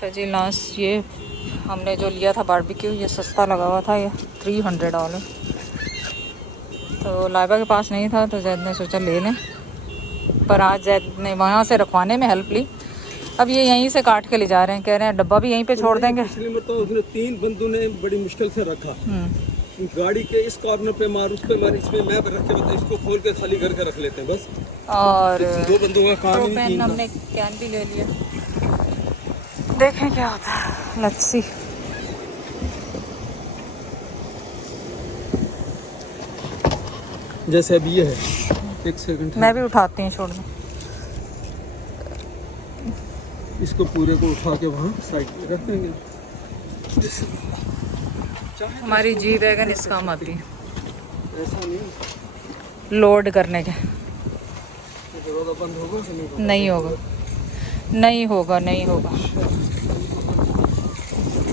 अच्छा जी, लास्ट ये हमने जो लिया था बारबेक्यू, ये सस्ता लगा हुआ था, ये $300। तो लाइबा के पास नहीं था तो जैद ने सोचा ले लें, पर आज जैद ने वहाँ से रखवाने में हेल्प ली। अब ये यहीं से काट के ले जा रहे हैं, कह रहे हैं डब्बा भी यहीं पे छोड़ देंगे। पिछली मरतबा उसने 3 बंदों ने बड़ी मुश्किल से रखा, गाड़ी के इस कॉर्नर पे मार, उस पे मार, इसमें मैं रख के बता, इसको खोल के खाली करके रख लेते हैं बस। और 2 बंदों का काम ही नहीं। हमने कैन भी ले लिया, देखें क्या होता है। Let's see. जैसे अभी ये है, 1 सेकंड मैं भी उठाती हूँ, छोड़ दो इसको पूरे को उठा के वहाँ साइड पे रख देंगे। हमारी जी वैगन इस काम आती है, ऐसा नहीं लोड करने के। दरवाजा बंद होगा कि नहीं होगा, नहीं होगा, नहीं होगा।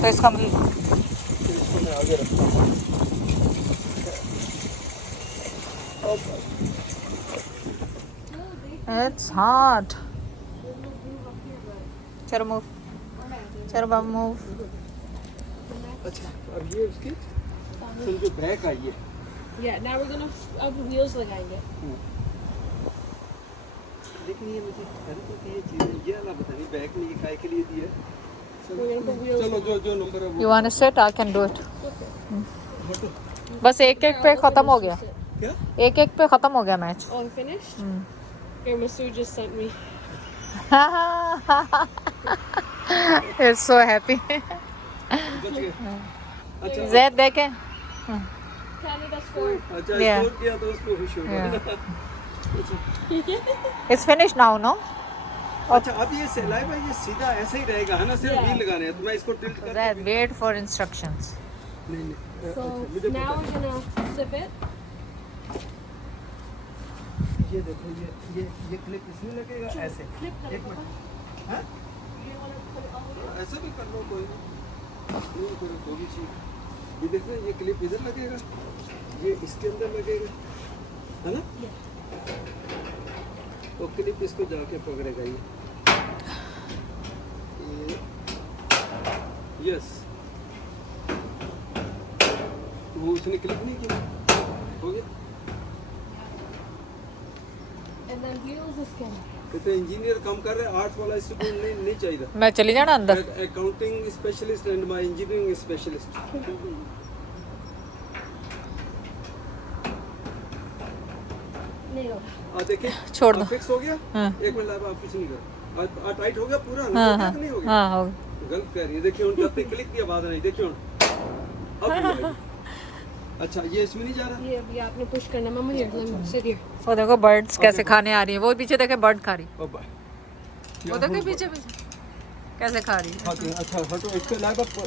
तो इसका मतलब इसको मैं आगे रखता हूँ। It's hot. चलो मूव, चलो बाबू मूव। अच्छा, अब ये उसकी फिर जो बैक आई है, Yeah, now we're gonna अब wheels लगाएंगे। लेकिन ये मुझे ये चीज़ ये वाला पता नहीं बैक में ये काय के लिए दिया। We're gonna put wheels। चलो जो नंबर है वो। You want to sit? I can do it. बस एक एक पे खत्म हो गया, क्या? एक एक पे खत्म हो गया match. Oh, finished? Here, Masood just sent me. It's so happy. बच गए। अच्छा जैद देखें। Canada scored. अच्छा Yeah. स्कोर किया तो उसको खुश हो गया। It's finish now, no? अच्छा अब ये सिलाई भाई ये सीधा ऐसे ही रहेगा है ना, सिर्फ Yeah. व्हील लगाने हैं, तो मैं इसको टिल्ट कर जैद वेट फॉर इंस्ट्रक्शंस। नहीं So मुझे now पता we're gonna zip it. है। ये देखो ये क्लिप इसमें लगेगा ऐसे। Clip करो, एक पापा। मिनट हाँ You wanna put it all the way? ऐसे भी कर लो, कोई नहीं करो कोई भी चीज़। ये देखो ये क्लिप इधर लगेगा, ये इसके अंदर लगेगा, है ना? तो क्लिप इसको जाके पकड़ेगा ये यस। वो उसने क्लिप नहीं किया, हो गया। And then wheels is Canada. तो इंजीनियर काम कर रहे हैं, आर्ट्स वाला स्टूडेंट नहीं चाहिए। मैं चली जाना अंदर। Accounting specialist and my engineering specialist. नहीं होगा। देखिए छोड़ दो। फिक्स हो गया। हाँ। एक मिनट आप कुछ नहीं कर, टाइट हो गया पूरा, हाँ हो गया हाँ कि नहीं हो गया? हाँ हो। गलत कह रही है, देखिए जब तक क्लिक की आवाज नहीं, देखिए अब नहीं आएगी। अच्छा ये इसमें नहीं जा रहा। ये अभी आपने पुश करना। मम्मा here, let me sit here. वो देखो बर्ड्स कैसे खाने आ रही है, वो पीछे देखे बर्ड खा रही है, ओ भाई वो देखे पीछे पीछे कैसे खा रही है। अच्छा हटो, इसके अलावा इसको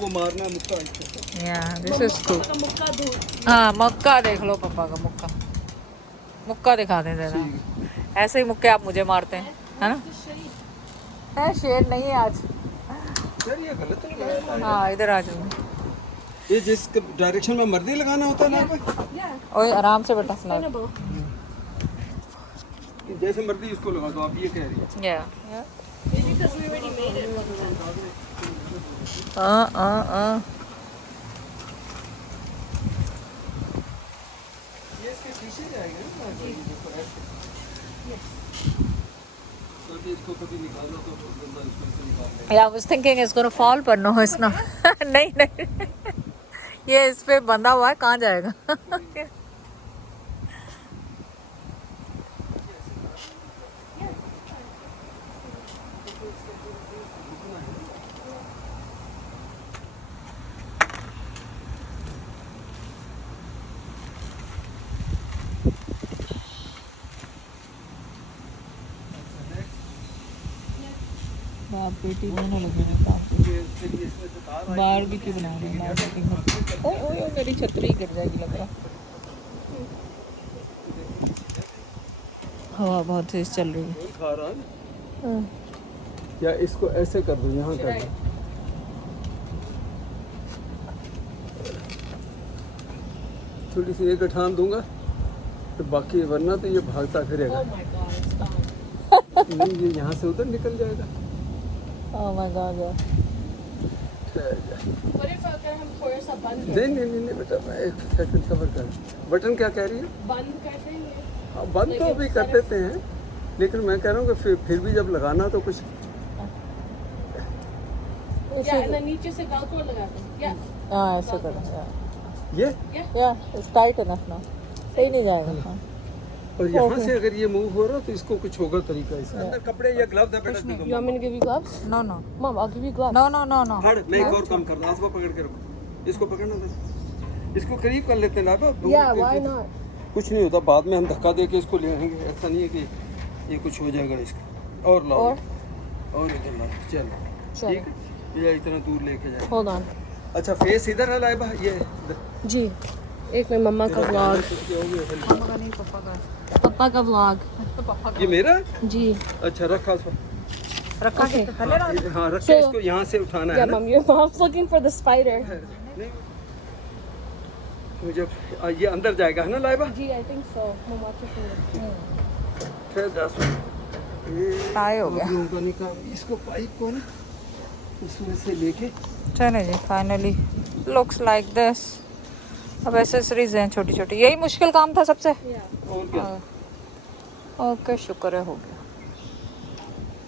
वो मारना मुक्का इसको। या दिस इज कूल। पापा का मुक्का दूर। हाँ मक्का देख लो, पापा का मुक्का, मुक्का दिखा दें जरा। ऐसे ही मुक्के आप मुझे मारते हैं, है ना? है शेर नहीं है आज। सर ये गलत है। हाँ इधर आ जाओ। ये जिस डायरेक्शन में मर्जी लगाना होता है ना भाई, Yeah. ओए आराम से बेटा सुना। Sustainable. जैसे मर्जी इसको लगा दो, आप ये कह रही है। या Maybe because we already made it one time. ये इसके पीछे जाएगा ना, तो इसको कभी निकालना तो बंदा इसको से निकाल लेगा। या I was thinking it's gonna fall, पर नो इट्स नॉट। नहीं नहीं ये इस पे बंधा हुआ है, कहाँ जाएगा? बाप बेटी दोनों लगे हैं काम पे, बारबेक्यू बना रहे हैं, बारबेक्यू। ओए ओए ओए मेरी छतरी गिर जाएगी लग रहा। हवा बहुत तेज चल रही है। खा रहा है या इसको ऐसे कर दो, यहाँ कर दो। थोड़ी सी एक ठान दूंगा तो बाकी, वरना तो ये भागता फिरेगा। Oh my god, it's gone. नहीं ये यहाँ से उधर निकल जाएगा। Oh my god, yeah. What if अगर हम थोड़ा सा बंद नहीं बेटा, मैं एक सेकंड सब्र कर। बटन क्या कह रही है? बंद कर देंगे? हाँ, बंद तो अभी कर देते हैं, लेकिन मैं कह रहा हूँ कि फिर भी जब लगाना तो कुछ या ना नीचे से गाउट लगा दें या हाँ ऐसे करो, ये इट्स टाइट इनफ ना, सही नहीं जाएगा। हाँ और यहाँ से अगर ये मूव हो रहा तो इसको कुछ होगा तरीका इसका। अंदर कपड़े या ग्लव्स है बेटा? You want me to give you gloves? No no Mom, I'll give you gloves. No no no no. हट, मैं एक और काम कर रहा हूँ, इसको पकड़ के रखो, इसको पकड़ना था, इसको करीब कर लेते हैं लाबा। Yeah, why not? कुछ नहीं होता, बाद में हम धक्का दे के इसको ले आएंगे, ऐसा नहीं है कि ये कुछ हो जाएगा इसका। और लाओ और इधर लाओ, चलो ठीक है, या इतना दूर लेके जाए। Hold on. अच्छा फेस इधर है लाइबा, ये जी, एक में मम्मा का vlog. पापा का नहीं, पापा का। पापा का vlog. ये मेरा? जी. अच्छा रखा इसको, रखा के पहले ना। हाँ रख के So- इसको यहाँ से उठाना है Yeah, ना। mom, your mom's looking for the spider. नहीं मुझे ये अंदर जाएगा है ना लाइबा? जी, I think so. Mom, watch your finger. फिर जा टाई हो गया। लोगों का निकाल इसको, पाइप को ना उसमें से लेके। चलो जी, फाइनली लुक्स लाइक दिस। अब एसेसरीज हैं छोटी छोटी, यही मुश्किल काम था सबसे। Yeah. और क्या? ओके, शुक्र है हो गया।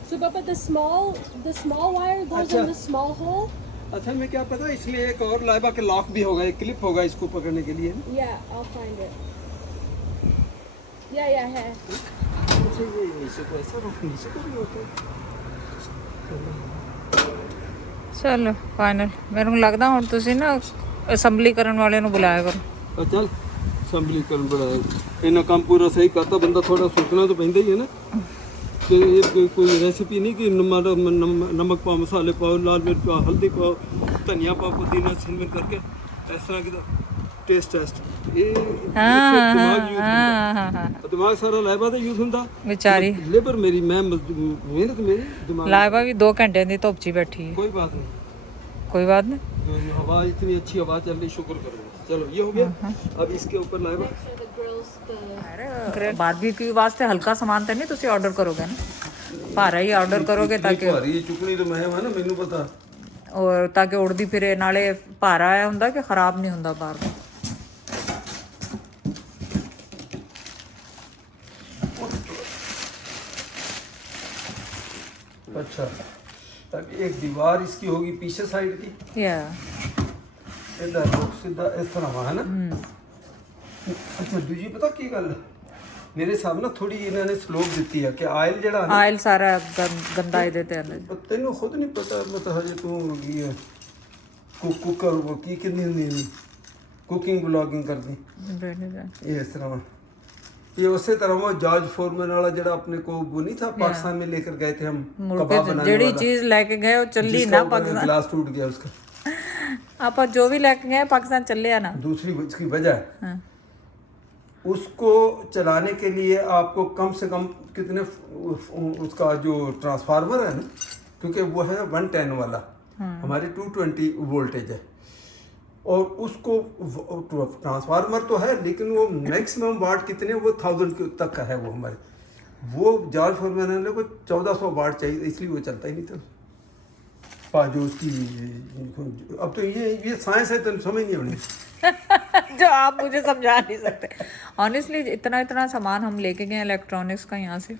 So, Papa, the small wire goes अच्छा। in the small hole. असल में क्या पता, इसमें एक और लाइबा के लॉक भी होगा, एक क्लिप होगा इसको पकड़ने के लिए। Yeah, I'll find it. Yeah, है. अच्छा ये नीचे को ऐसा रख, नीचे को भी होता है। चलो फाइनल, ਮੈਨੂੰ ਲੱਗਦਾ ਹੁਣ ਤੁਸੀਂ ਨਾ ਅਸੈਂਬਲੀ ਕਰਨ ਵਾਲੇ ਨੂੰ ਬੁਲਾਇਆ ਕਰੋ। चल असम्बली कर बड़ा इन्ना काम पूरा सही करता बंदा, थोड़ा सोचना तो पैंदा ही है ना कि ये कोई रेसिपी नहीं कि नमक पाओ, मसाले पाओ, लाल मिर्च पाओ, हल्दी पाओ, धनिया पाओ, पुदीना सिलमिल करके इस तरह की टेस्ट ये दिमाग यूज होता, दिमाग सारा लाइबा ਦਾ यूज ਹੁੰਦਾ बेचारी लेबर मेरी, मैं मेहनत मेरी दिमाग। ਲਾਇਬਾ ਵੀ 2 ਘੰਟੇ ਦੀ ਧੁੱਪ 'ਚ ਹੀ ਬੈਠੀ ਹੈ। कोई बात नहीं, कोई बात नहीं। तो हवा इतनी अच्छी हवा चल रही, शुक्र करो। चलो ये हो गया, अब इसके ऊपर Laiba So the grills, the barbecue ਵਾਸਤੇ ਹਲਕਾ ਸਮਾਨ ਤਾਂ ਨਹੀਂ ਤੁਸੀਂ ਆਰਡਰ ਕਰੋਗੇ ਨਾ, ਭਾਰਾ ਹੀ ਆਰਡਰ ਕਰੋਗੇ ਤਾਂ ਕਿ ਭਾਰੀ ਚੁੱਕਣੀ ਤਾਂ ਮੈਂ ਹੈ ਨਾ, ਮੈਨੂੰ ਪਤਾ। ਔਰ ਤਾਂ ਕਿ ਉੜਦੀ ਫਿਰੇ, ਨਾਲੇ ਭਾਰਾ ਆਇਆ ਹੁੰਦਾ ਕਿ ਖਰਾਬ ਨਹੀਂ ਹੁੰਦਾ ਬਾਰ ਬਾਰ। अच्छा, तब एक दीवार इसकी होगी पीछे साइड की, या इधर सीधा इस तरह है ना। अच्छा दूजी पता की गल, मेरे हिसाब ਨਾਲ ਥੋੜੀ ਇਹਨਾਂ ਨੇ ਸਲੋਪ ਦਿੱਤੀ ਹੈ ਕਿ ਆਇਲ ਜਿਹੜਾ ਨਾ, ਆਇਲ ਸਾਰਾ ਗੰਦਾ ਇਹਦੇ ਤੇ ਅੰਦਰ। ਤੈਨੂੰ ਖੁਦ ਨਹੀਂ ਪਤਾ, ਮਤਲਬ ਹਜੇ ਤੂੰ ਕੀ ਹੈ ਕੁੱਕਰ ਉਹ ਕੀ ਕਿੰਨੀ ਹੁੰਦੀ ਕੁਕਿੰਗ ਵਲੌਗਿੰਗ ਕਰਦੀ, ਇਹ ਇਸ ਤਰ੍ਹਾਂ ये उसी तरह वो जॉर्ज फोरमैन वाला जरा अपने को वो नहीं था पाकिस्तान में लेकर गए थे हम कबाब बनाने ਜਿਹੜੀ वाला, ਚੀਜ਼ ਲੈ ਕੇ ਗਏ ਉਹ ਚੱਲੀ जिसका ਨਾ ऊपर ਪਾਕਿस्तान। गिलास टूट गया उसका। ਆਪਾਂ ਜੋ ਵੀ ਲੈ ਕੇ ਗਏ ਪਾकिस्तान ਚੱਲਿਆ ਨਾ। दूसरी इसकी वजह है, उसको चलाने के लिए आपको कम से कम कितने उसका जो ट्रांसफार्मर है ना, क्योंकि वो है 110 वाला, हमारी 220 वोल्टेज है, और उसको ट्रांसफार्मर तो है लेकिन वो मैक्सिमम वाट कितने, वो 1000 तक का है वो हमारे, वो जॉर्ज फोरमैन को 1400 वाट चाहिए, इसलिए वो चलता ही नहीं था। जो उसकी अब तो ये साइंस है, तो समझ नहीं होनी जो आप मुझे समझा नहीं सकते। ऑनेस्टली इतना सामान हम लेके गए इलेक्ट्रॉनिक्स का यहाँ से,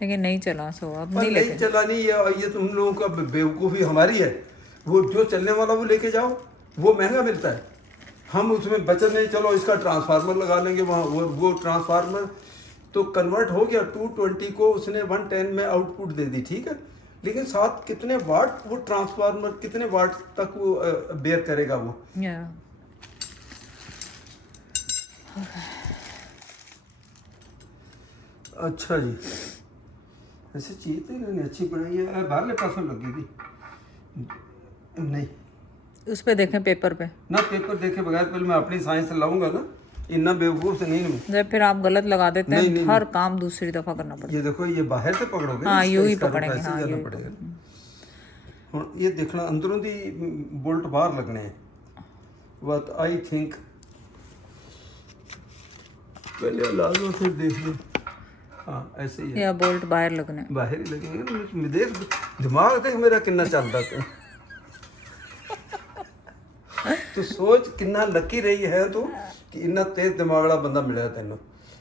लेकिन नहीं चला। सो अब नहीं लेके चला नहीं, ये तुम लोगों का बेवकूफ़ी हमारी है। वो जो चलने वाला वो लेके जाओ, वो महंगा मिलता है, हम उसमें बचत नहीं, चलो इसका ट्रांसफार्मर लगा लेंगे वहाँ, वो ट्रांसफार्मर तो कन्वर्ट हो गया 220 को, उसने 110 में आउटपुट दे दी, ठीक है, लेकिन साथ कितने वाट वो ट्रांसफार्मर कितने वाट तक वो बेयर करेगा वो। अच्छा जी, ऐसी चीज़ तो इन्होंने अच्छी बनाई है, बाहरले पास में लगेगी नहीं, उस पे देखें पेपर पे ना, पेपर देखे बगैर पहले मैं अपनी साइंस लाऊंगा ना, इतना बेवकूफ़ से नहीं। जब फिर आप गलत लगा देते हैं, हर काम दूसरी दफा करना पड़ता है। ये देखो, ये बाहर से पकड़ोगे, हाँ, यूं ही इसका पकड़ेंगे, ऐसे हाँ, जाना यूं पड़ेगा। हुण ये देखना अंदरों दी बोल्ट बाहर लगने हैं, बट आई थिंक पहले लाजो फिर देख लो, हाँ ऐसे ही है, या बोल्ट बाहर लगने बाहर ही लगेंगे ना। देख दिमाग देख मेरा कितना चलता है। तू सोच कितना लकी रही है तू कि इतना तेज दिमाग वाला बंदा मिला तेन।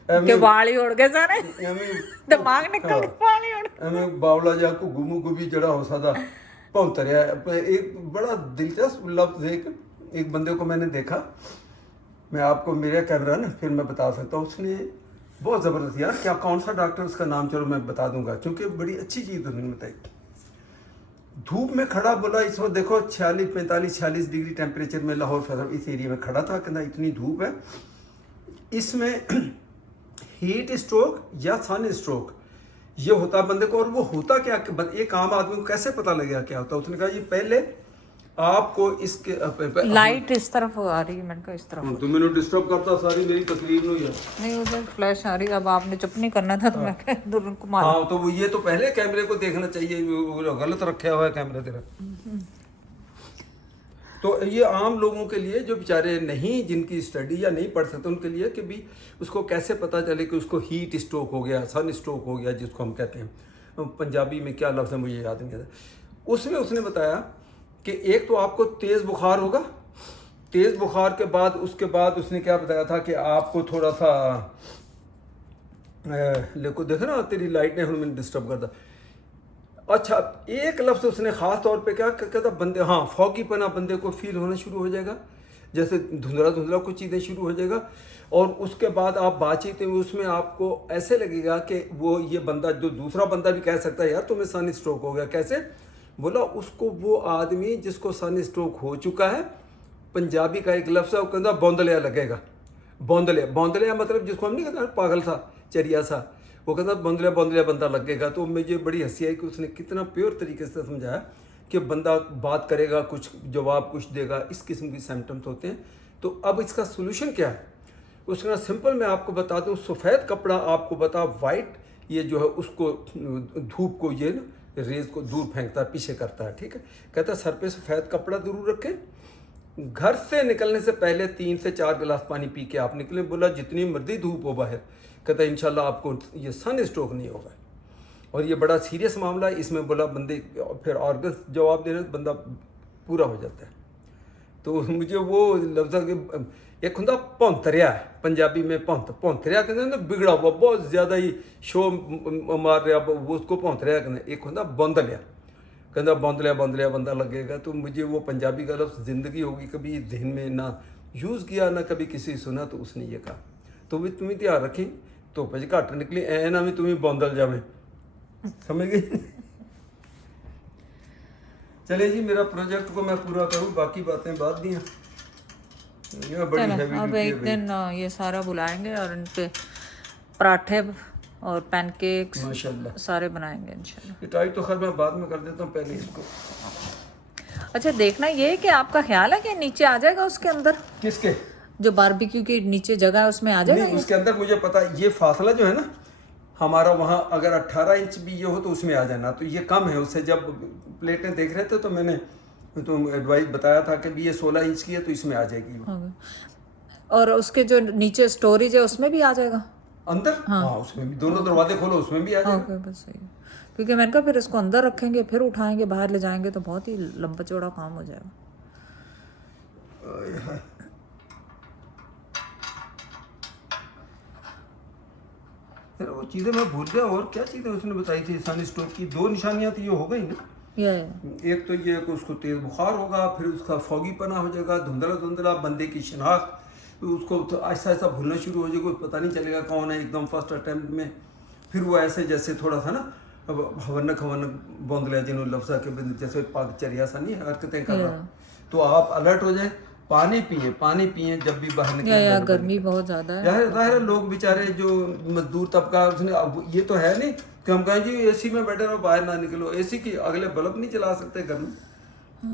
के वाल ही उड़ गए सारे, दिमाग निकल गया, वाल ही उड़ गए। एवं बावला जा को घुमू गुबी जड़ा हो सकता पहुंचरिया। एक बड़ा दिलचस्प लफ्ज एक बंदे को मैंने देखा, मैं आपको मेरा कैमरा ना फिर मैं बता सकता हूँ, उसने बहुत ज़बरदस्त यार, क्या कौन सा डॉक्टर उसका नाम चलो मैं बता दूंगा क्योंकि बड़ी अच्छी चीज़ उन्होंने बताई। धूप में खड़ा बोला इस वक्त देखो 46 45 46 डिग्री टेम्परेचर में लाहौर फैसल इस एरिया में खड़ा था, कहना इतनी धूप है, इसमें हीट स्ट्रोक या सन स्ट्रोक ये होता है बंदे को। और वो होता क्या, एक आम आदमी को कैसे पता लगेगा क्या होता है? उसने कहा ये पहले आपको इसके लाइट इस तरफ आ रही है, मैंने कहा इस तरफ तुम मैंने डिस्टर्ब करता सारी मेरी तकलीफ नहीं है। नहीं, उधर फ्लैश आ रही है, अब आपने चुप नहीं करना था तो मैं कहा दूर को मार। हाँ तो वो ये तो पहले कैमरे को देखना चाहिए, वो गलत रखा हुआ है कैमरा तेरा। तो ये आम लोगों के लिए जो बेचारे नहीं, जिनकी स्टडी या नहीं पढ़ सकते उनके लिए कि भी उसको कैसे पता चले कि उसको हीट स्ट्रोक हो गया, सन स्ट्रोक हो गया जिसको हम कहते हैं, पंजाबी में क्या लफ्ज़ है मुझे याद नहीं आता। उसमें उसने बताया कि एक तो आपको तेज़ बुखार होगा, तेज़ बुखार के बाद उसके बाद उसने क्या बताया था कि आपको थोड़ा सा देखो देखो ना तेरी लाइट ने मैंने डिस्टर्ब कर दिया। अच्छा एक लफ्ज़ उसने ख़ास तौर पे क्या कहता बंदे, हाँ फॉगीपना बंदे को फील होना शुरू हो जाएगा, जैसे धुंधला धुंधला कुछ चीज़ें शुरू हो जाएगा। और उसके बाद आप बातचीत में उसमें आपको ऐसे लगेगा कि वो ये बंदा जो दूसरा बंदा भी कह सकता है यार तुम्हें सन स्ट्रोक हो गया, कैसे बोला उसको वो आदमी जिसको सन स्ट्रोक हो चुका है, पंजाबी का एक लफ्ज़ है वो कहता बौंदलिया लगेगा। बौंदलिया, बौंदलिया मतलब जिसको हम नहीं कहते पागल सा चरिया सा, वो कहता बौंदलिया बौंदलिया बंदा लगेगा। तो मुझे बड़ी हंसी आई कि उसने कितना प्योर तरीके से समझाया कि बंदा बात करेगा कुछ जवाब कुछ देगा, इस किस्म की सिम्टम्स होते हैं। तो अब इसका सोल्यूशन क्या है? उसका सिंपल मैं आपको बता दूं, सफ़ेद कपड़ा आपको बता वाइट ये जो है उसको धूप को ये ना रेज को दूर फेंकता है, पीछे करता है, ठीक है। कहता है सर पे सफ़ेद कपड़ा जरूर रखें, घर से निकलने से पहले 3 से 4 गिलास पानी पी के आप निकलें। बोला जितनी मर्जी धूप हो बाहर, कहता है इंशाल्लाह आपको ये सन स्ट्रोक नहीं होगा। और ये बड़ा सीरियस मामला है, इसमें बोला बंदे फिर ऑर्गन जवाब देने बंदा पूरा हो जाता है। तो मुझे वो लफ्ज़ एक होंदा भौंतरिया है, पंजाबी में भौंतरिया कहते ना बिगड़ा हुआ बहुत ज़्यादा ही शो मार रहा वो उसको भौंतरिया कहते, एक होंदा बौंदलिया कहता बौंदलिया बौंदलिया बंदा लगेगा। तो मुझे वो पंजाबी का लफ्ज़ ज़िंदगी होगी कभी जहन में ना यूज़ किया ना कभी किसी सुना, तो उसने ये कहा। तो भी तुम्हें ध्यान रखें धुप च घट निकली ऐ ना भी तुम्हें बौंदल जावे, समझ गई। चले जी मेरा प्रोजेक्ट को मैं पूरा करूँ, बाकी बातें बाद दी हैं। ये बड़ी हैवी अब एक दिन ये सारा बुलाएंगे और इन पे पराठे और पैनकेक्स माशाल्लाह सारे बनाएंगे इंशाल्लाह। ये टाइट तो खैर मैं बाद में कर देता हूँ, पहले इसको। अच्छा देखना ये कि आपका ख्याल है कि नीचे आ जाएगा उसके अंदर, किसके जो बारबेक्यू की नीचे जगह है उसमें आ जाएगा? नहीं उसके अंदर मुझे पता है ये फासला जो है ना हमारा, वहाँ अगर 18 इंच भी ये हो तो उसमें आ जाना, तो ये कम है उससे। जब प्लेटें देख रहे थे तो मैंने तो एडवाइस बताया था कि भी ये 16 इंच की है तो इसमें आ जाएगी वो। और उसके जो नीचे स्टोरेज है उसमें भी आ जाएगा अंदर? हाँ उसमें भी, दोनों दरवाजे खोलो उसमें भी आ जाएगा। ओके बस सही है, क्योंकि मैंने कहा फिर इसको अंदर रखेंगे फिर उठाएंगे बाहर ले जाएंगे तो बहुत ही लंबा चौड़ा काम हो जाएगा। यार वो चीज़ें मैं भूल गया, और क्या चीज़ें उसने बताई थी सन स्ट्रोक की? 2 निशानियाँ तो ये हो गई ना, एक तो ये कि उसको तेज़ बुखार होगा, फिर उसका फॉगीपना हो जाएगा, धुंधला धुंधला, बंदे की शिनाख्त उसको तो ऐसा ऐसा भूलना शुरू हो जाएगा, पता नहीं चलेगा कौन है एकदम फर्स्ट अटैम्प्ट में। फिर वो ऐसे जैसे थोड़ा सा ना अब हवनक हवनक बौंदलिया जिन्होंने लफ्ज़ा के जैसे पागचरिया सा नहीं हरकतें कर रहा, तो आप अलर्ट हो जाए, पानी पिए जब भी बाहर निकले। गर्मी बहुत ज़्यादा है यार ज़ाहिर है लोग बेचारे जो मजदूर तबका, उसने अब ये तो है नहीं कि हम कहें जी एसी में बैठे रहो बाहर ना निकलो, एसी की अगले बल्ब नहीं चला सकते घर में,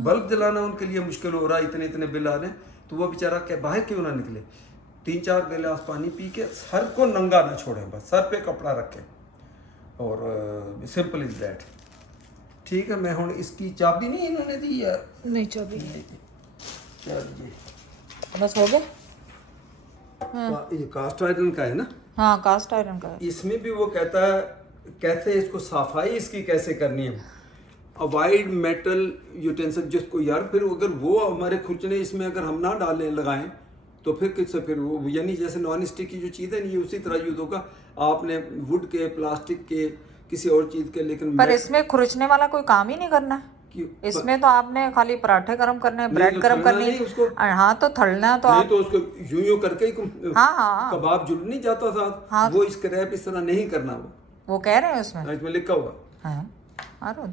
बल्ब जलाना उनके लिए मुश्किल हो रहा है, इतने इतने बिल आ रहे, तो वो बेचारा क्या बाहर क्यों ना निकले, 3-4 गिलास पानी पी के सर को नंगा ना छोड़ें, बस सर पे कपड़ा रखें, और सिंपल इज दैट। ठीक है, मैं हूँ इसकी चाबी नहीं इन्होंने दी यार, नहीं चाबी चलिए बस हो गया। ये कास्ट आयरन का है ना, हाँ कास्ट आयरन का है। इसमें भी वो कहता है कैसे इसको सफाई इसकी कैसे करनी है, अवॉइड मेटल यूटेंसिल जिसको यार फिर अगर वो हमारे खुरचने इसमें अगर हम ना डालें लगाएं तो फिर किससे फिर वो यानी जैसे नॉन स्टिक की जो चीज़ है नहीं उसी तरह यूज होगा। आपने वुड के प्लास्टिक के किसी और चीज़ के, लेकिन पर इसमें खुरचने वाला कोई काम ही नहीं करना है। इसमें तो आपने खाली पराठे गरम करने हैं, ब्रेड गरम करनी है उसको, हाँ तो थड़ना है तो नहीं आप तो उसको यूं करके ही हाँ हाँ कबाब जुड़ नहीं जाता साथ। हाँ, वो स्क्रैप इस तरह नहीं करना, वो कह रहे हैं उसमें इसमें लिखा हुआ। हाँ अरुण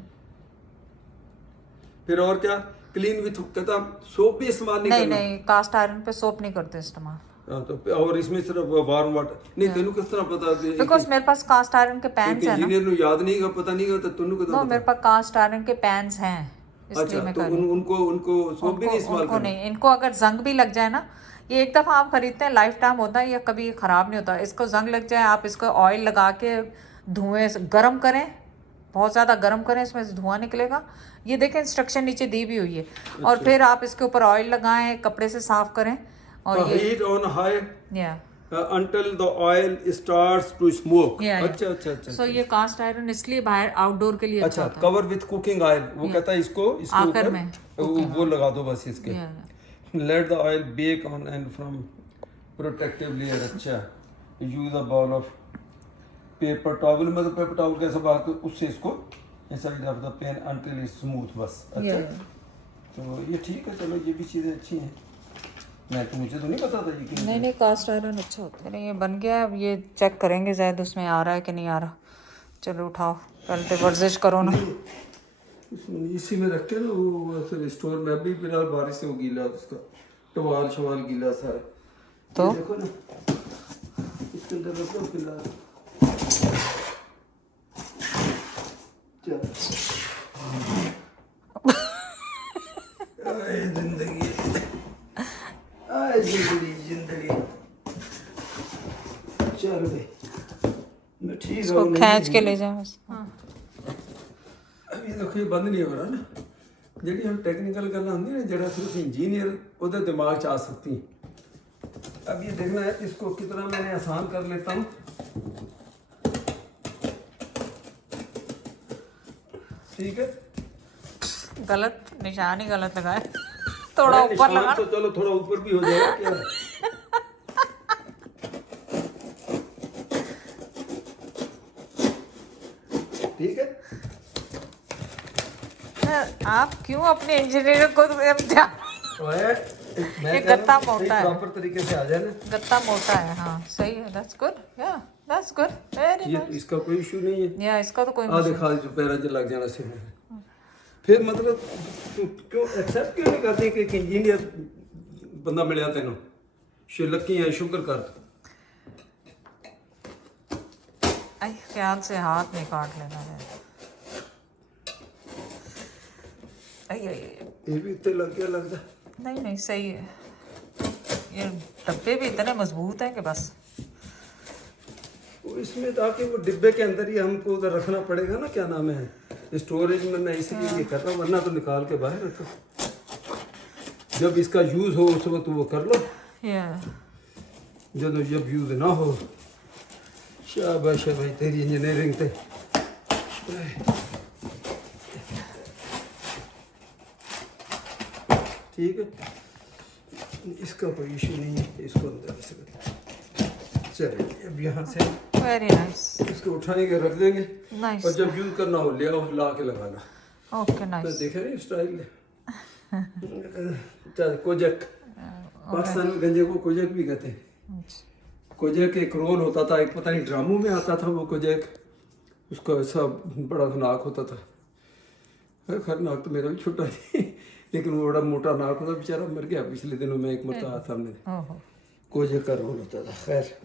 फिर और क्या, क्लीन विथ कहता सोप भी इस्तेमाल नहीं करना। नहीं कास्ट आयरन पे सोप नहीं करते इस्तेमाल। हाँ, तो और इसमें सिर्फ वार्म वाटर नहीं, तेनू किस तरह पता? बिकॉज मेरे पास कास्ट आयरन के पैन्स हैं ना। इंजीनियर नु याद नहीं का पता नहीं का तो तेनू नो मेरे पास कास्ट आयरन के पैन्स हैं इसलिए अच्छा, मैं तो कर रही हूँ। उनको सोप भी नहीं इस्तेमाल उनको करना। नहीं, इनको अगर जंग भी लग जाए ना, ये एक दफ़ा आप खरीदते हैं लाइफ टाइम होता है, ये कभी ख़राब नहीं होता। इसको जंग लग जाए आप इसको ऑयल लगा के धुएं से गर्म करें, बहुत ज़्यादा गर्म करें, इसमें से धुआं निकलेगा। ये देखें इंस्ट्रक्शन नीचे दी भी हुई है। और फिर आप इसके ऊपर ऑयल लगाएं, कपड़े से साफ करें और ये हीट ऑन हाई या until the oil starts to smoke। Yeah, yeah. अच्छा सो ये कास्ट आयरन इसलिए बाहर आउटडोर के लिए अच्छा अच्छा, होता कवर विथ कुकिंग ऑयल वो कहता है इसको आखिर ऊपर में वो लगा दो बस इसके। है। Let the oil bake on and from protective layer. अच्छा, use a ball of paper towel, मतलब पेपर टॉवल कैसे बात कर उससे इसको inside of the pan until it's smooth बस। अच्छा तो ये ठीक है, चलो ये भी चीज़ें अच्छी हैं। मैं तो मुझे तो नहीं पता था ये कि नहीं कास्ट आयरन अच्छा होता है। नहीं ये बन गया, अब ये चेक करेंगे शायद उसमें आ रहा है कि नहीं आ रहा। चलो उठाओ, पहले तो वर्जिश करो ना। इसी में रख के ना वो फिर स्टोर में अभी फिलहाल बारिश से वो गीला उसका टवाल शवाल गीला सारा। तो देखो ना इसके अंदर रखो फिलहाल। जिंदगी जिंदगी जिंदगी चल भाई मैं ठीक इसको हूँ। खींच के ले जाओ बस। अभी देखो ये बंद नहीं हो रहा ना, ਜਿਹੜੀ हम टेक्निकल गल होंगी ना जरा सिर्फ इंजीनियर उधर दिमाग च आ सकती है। अब ये देखना है इसको कितना मैंने आसान कर लेता हूँ। ठीक है, गलत निशान ही गलत लगाए, थोड़ा ऊपर लगा। तो चलो थोड़ा ऊपर भी हो जाएगा क्या। ठीक है, आप क्यों अपने इंजीनियर को ये गत्ता मोटा है, प्रॉपर तरीके से आ जाए ना। गत्ता मोटा है। हाँ सही है, दैट्स गुड, या दैट्स गुड, वेरी ये नाइस। इसका कोई इशू नहीं है। या इसका तो कोई आधे खाली जो पैरा च लग जाना से फिर मतलब क्यों एक्सेप्ट क्यों नहीं करते कि एक इंजीनियर बंदा मिलया तेनों लक्की है, शुक्र कर। आई ख्याल से हाथ नहीं काट लेना है। आई ये भी इतने लग गया लगता। नहीं सही है। ये डब्बे भी इतने मजबूत हैं कि बस वो इसमें ताकि वो डिब्बे के अंदर ही हमको उधर रखना पड़ेगा ना, क्या नाम है स्टोरेज में। मैं इसीलिए ये कर रहा हूँ, वरना तो निकाल के बाहर रखो। जब इसका यूज हो उस वक्त वो कर लो, जब यूज ना हो। शाबाश है भाई तेरी इंजीनियरिंग पे। ठीक है, इसका कोई इशू नहीं है, इसको अंदर से चलिए अब यहाँ से वेरी नाइस, इसको उठाएंगे रख देंगे नाइस। और जब यूज करना हो ले आओ ला के लगाना। ओके तो नाइस। देखे नहीं स्टाइल चल कोजक, पाकिस्तान में गंजे को कोजक भी कहते हैं। कोजक एक रोल होता था, एक पता नहीं ड्रामों में आता था वो कोजक, उसका ऐसा बड़ा नाक होता था। खैर नाक तो मेरा भी छोटा ही लेकिन वो बड़ा मोटा नाक होता, बेचारा मर गया पिछले दिनों में एक मरतबा सामने। कोजक का रोल होता था। खैर